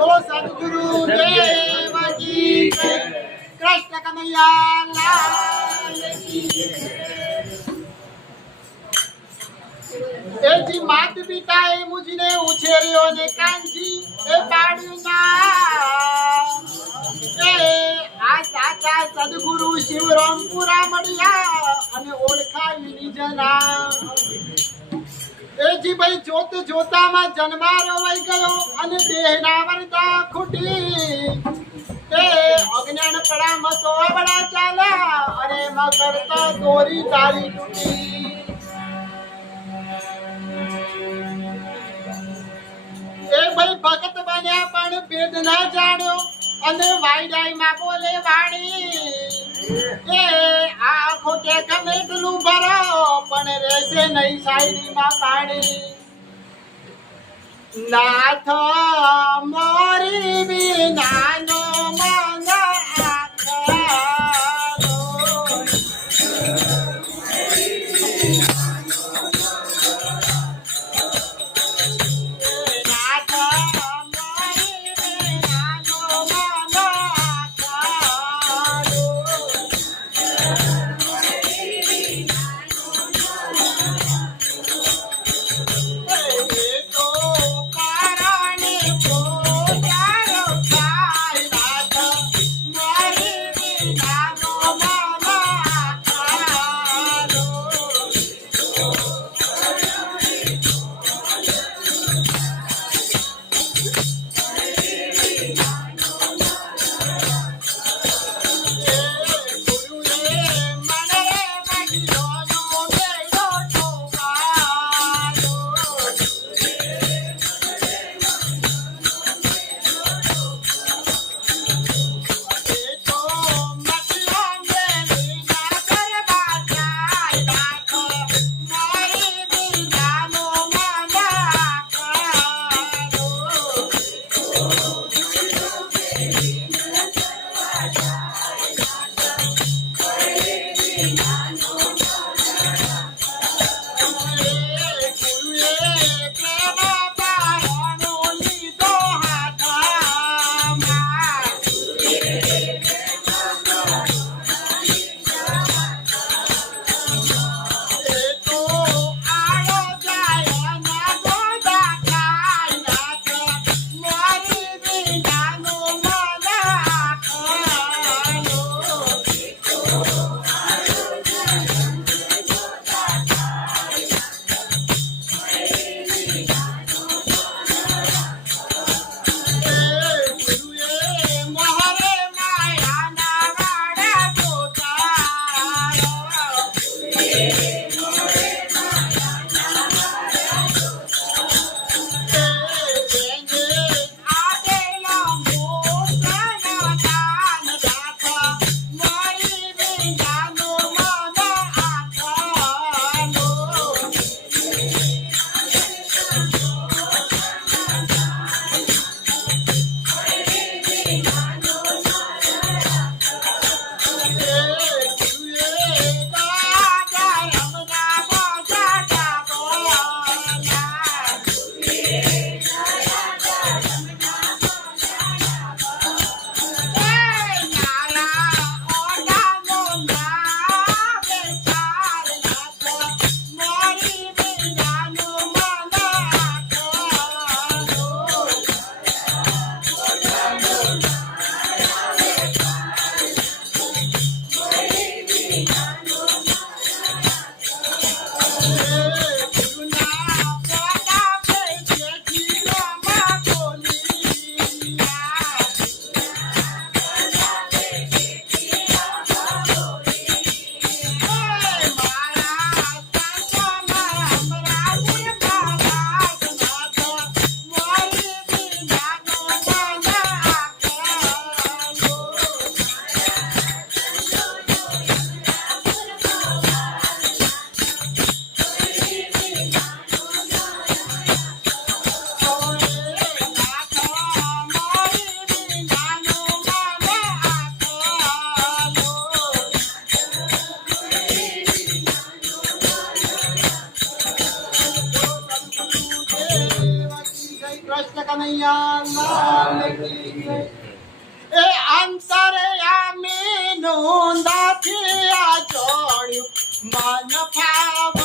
ઓ સદગુરુ દેવજી જય. કૃષ્ણ કનૈયા લાલ કી જય. એ જી માત પિતાએ મુજને ઉછેર્યો ને કાંજી એ પાડના એ આ સાચા સદગુરુ શિવરામપુરા મળ્યા અને ઓળખાવી નિજના એ જી ભાઈ જોત જોતામાં જન્મારો વહી ગયો અને દેહના વરતા ખૂટી. એ અજ્ઞાન પડામાં તો અબડા ચાલ્યા અને મગર તો દોરી તારી તૂટી. એ ભાઈ ભગત બન્યા પણ ભેદ ના જાણ્યો અને વાયડાઈ માં બોલે વાણી. એ આ ખોટે ગમે એટલું પણ રહેશે નહીં શાયરી માં પાણી નાથ મોરી વિનાનો મંગ કનૈયા લાલ. એ અંતરે આમે નોંદાથી આ જોડ્યું મન ભાવ